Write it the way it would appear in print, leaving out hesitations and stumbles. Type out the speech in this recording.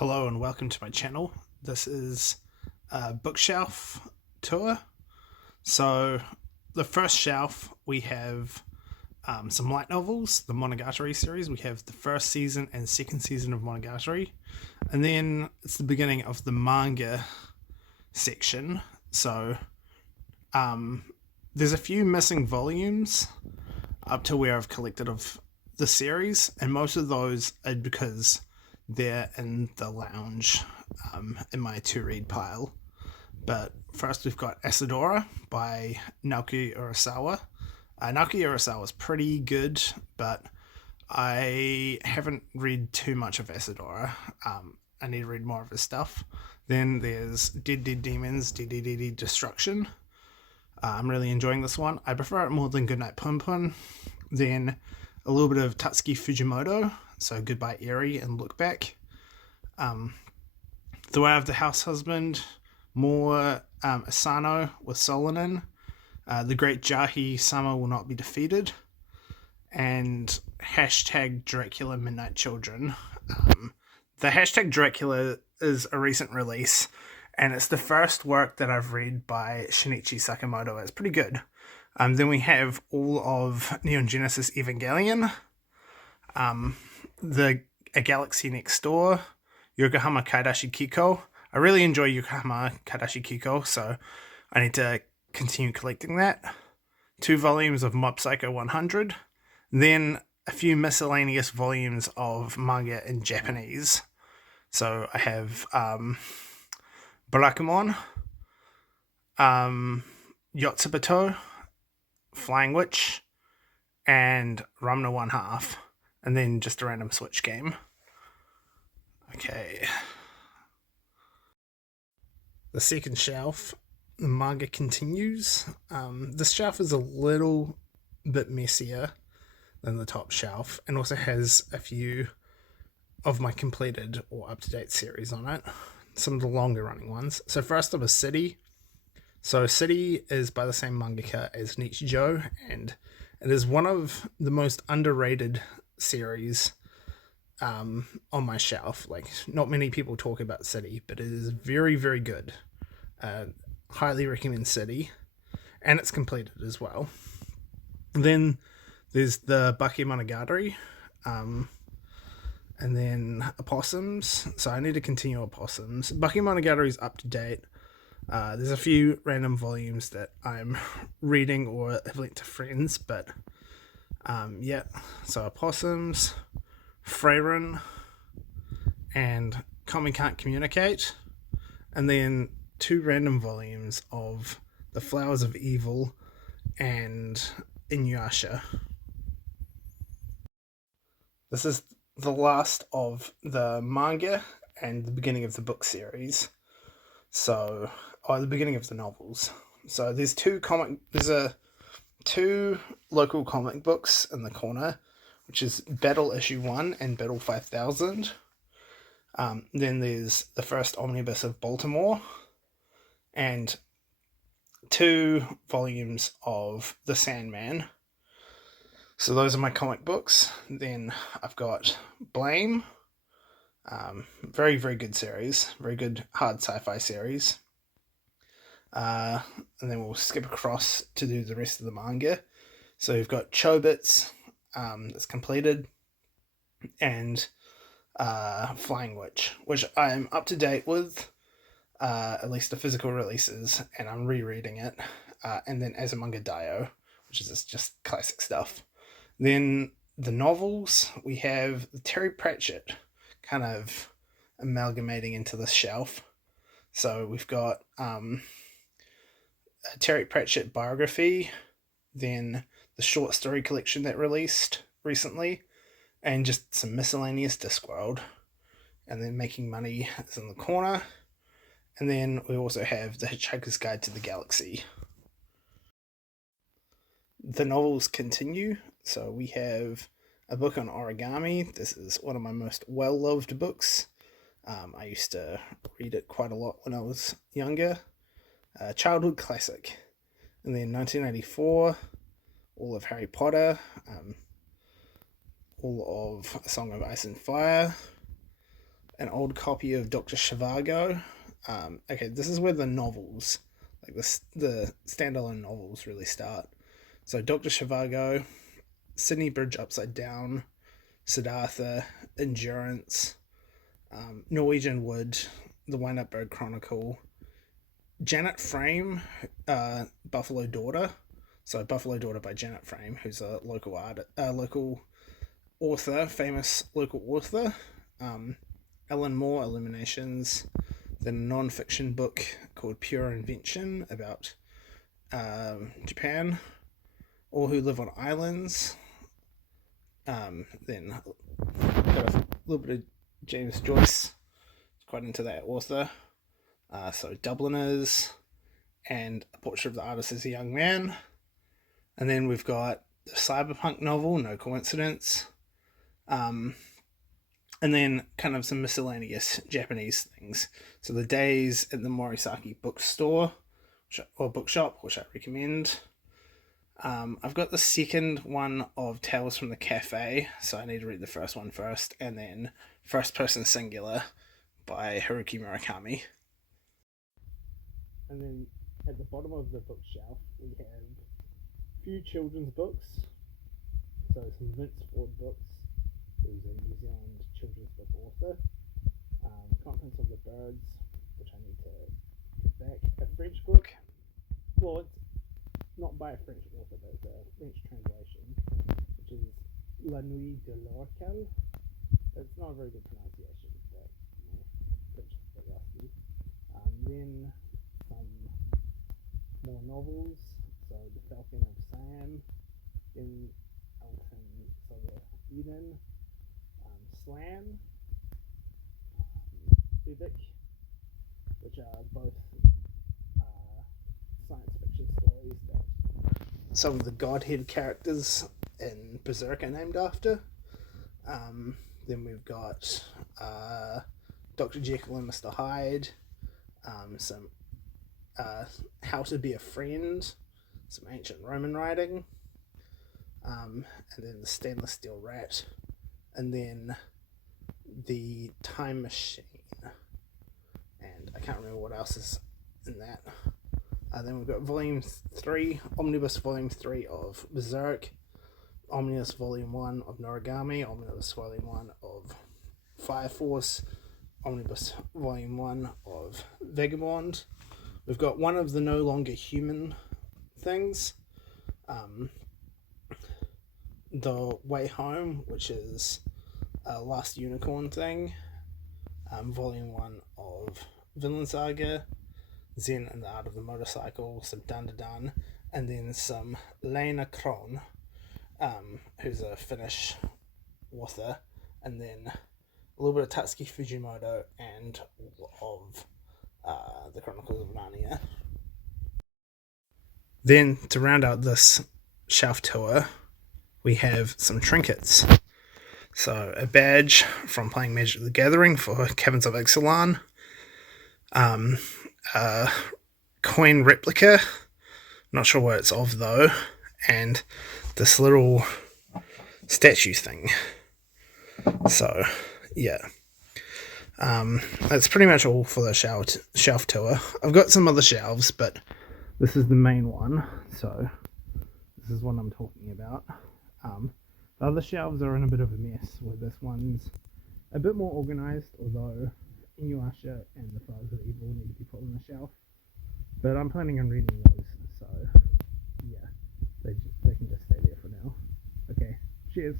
Hello and welcome to my channel. This is a bookshelf tour. So the first shelf we have some light novels, the Monogatari series. We have the first season and second season of Monogatari. And then it's the beginning of the manga section. So there's a few missing volumes up to where I've collected of the series, and most of those are because they're in the lounge in my to-read pile. But first we've got Asadora by Naoki Urasawa. Naoki Urasawa is pretty good, but I haven't read too much of Asadora. I need to read more of his stuff. Then there's Dead Dead Demons, DDDD Destruction. I'm really enjoying this one. I prefer it more than Goodnight Punpun. Then a little bit of Tatsuki Fujimoto, so Goodbye Eerie and Look Back. The Way of the House Husband, more Asano with Solanin. The Great Jahi, Summer Will Not Be Defeated. And hashtag Dracula Midnight Children. The hashtag Dracula is a recent release, and it's the first work that I've read by Shinichi Sakamoto. It's pretty good. Then we have all of Neon Genesis Evangelion, A Galaxy Next Door, Yokohama Kaidashi Kiko. I really enjoy Yokohama Kaidashi Kiko, so I need to continue collecting that. 2 volumes of Mob Psycho 100. Then a few miscellaneous volumes of manga in Japanese. So I have Barakamon, Yotsubato, Flying Witch, and Ramna 1/2, and then just a random Switch game. Okay. The second shelf, the manga continues. This shelf is a little bit messier than the top shelf, and also has a few of my completed or up-to-date series on it. Some of the longer running ones. So first up is City. So City is by the same mangaka as Nichijou, and it is one of the most underrated series on my shelf. Like, not many people talk about City, but it is very, very good. Highly recommend City, and it's completed as well. Then there's the Bakemonogatari, and then Opossums. So I need to continue Opossums. Bakemonogatari is up to date. There's a few random volumes that I'm reading or have linked to friends, but yeah. So Opossums, Freyren, and Kami Can't Communicate, and then 2 random volumes of The Flowers of Evil and Inuyasha. This is the last of the manga and the beginning of the book series. So, the beginning of the novels. So there's 2 local comic books in the corner, which is Battle Issue 1 and Battle 5000. Then there's the first omnibus of Baltimore, and 2 volumes of The Sandman. So those are my comic books. Then I've got Blame. Very, very good series. Very good hard sci-fi series. And then we'll skip across to do the rest of the manga. So you've got Chobits, that's completed, and Flying Witch, which I'm up to date with, at least the physical releases, and I'm rereading it. And then Azumanga Daioh, which is just classic stuff. Then the novels, we have the Terry Pratchett kind of amalgamating into this shelf. So we've got a Terry Pratchett biography, then the short story collection that released recently, and just some miscellaneous Discworld. And then Making Money is in the corner. And then we also have The Hitchhiker's Guide to the Galaxy. The novels continue. So we have a book on origami. This is one of my most well-loved books. I used to read it quite a lot when I was younger. Childhood classic. And then 1984, all of Harry Potter, all of A Song of Ice and Fire, an old copy of Dr. Zhivago. Okay, this is where the novels, like the standalone novels, really start. So Dr. Zhivago, Sydney Bridge Upside Down, Siddhartha, Endurance, Norwegian Wood, The Wind-Up Bird Chronicle, Janet Frame, Buffalo Daughter. So Buffalo Daughter by Janet Frame, who's a local author, famous local author. Ellen Moore, Illuminations. Then a non-fiction book called Pure Invention about Japan. All Who Live on Islands. Then got a little bit of James Joyce. Quite into that author. So Dubliners and A Portrait of the Artist as a Young Man. And then we've got the cyberpunk novel, No Coincidence. And then kind of some miscellaneous Japanese things. So The Days at the Morisaki Bookstore, or Bookshop, which I recommend. I've got the second one of Tales from the Cafe, so I need to read the first one first, and then First Person Singular by Haruki Murakami. And then at the bottom of the bookshelf, we have a few children's books. So some Vince Ford books, who's a New Zealand children's book author. Contents of the Birds, which I need to get back. A French book. Well, it's not by a French author, but it's a French translation, which is La Nuit de l'Orcal. It's not a very good pronunciation, but French is a bit rusty. Then some more novels, so The Falcon of Siam, then Elton Saga Eden, Slan, Ubik, which are both science fiction stories that some of the Godhead characters in Berserk are named after. Then we've got Dr. Jekyll and Mr. Hyde, some How to Be a Friend, some ancient Roman writing, and then the Stainless Steel Rat, and then the Time Machine, and I can't remember what else is in that. Then we've got Volume 3, Omnibus Volume 3 of Berserk, Omnibus Volume 1 of Noragami, Omnibus Volume 1 of Fire Force, Omnibus Volume 1 of Vagabond. We've got one of the No Longer Human things, The Way Home, which is a Last Unicorn thing, Volume 1 of Vinland Saga, Zen and the Art of the Motorcycle, some Dun, and then some Lena Kron, who's a Finnish author, and then a little bit of Tatsuki Fujimoto and of the Chronicles of Narnia. Then, to round out this shelf tour, we have some trinkets. So, a badge from playing Magic the Gathering for Caverns of Ixalan, a coin replica, not sure what it's of though, and this little statue thing. So, yeah. That's pretty much all for the shelf tour. I've got some other shelves, but this is the main one, so this is what I'm talking about. The other shelves are in a bit of a mess, where this one's a bit more organised, although Inuyasha and the Fathers of Evil need to be put on the shelf. But I'm planning on reading those, so yeah, they can just stay there for now. Okay, cheers.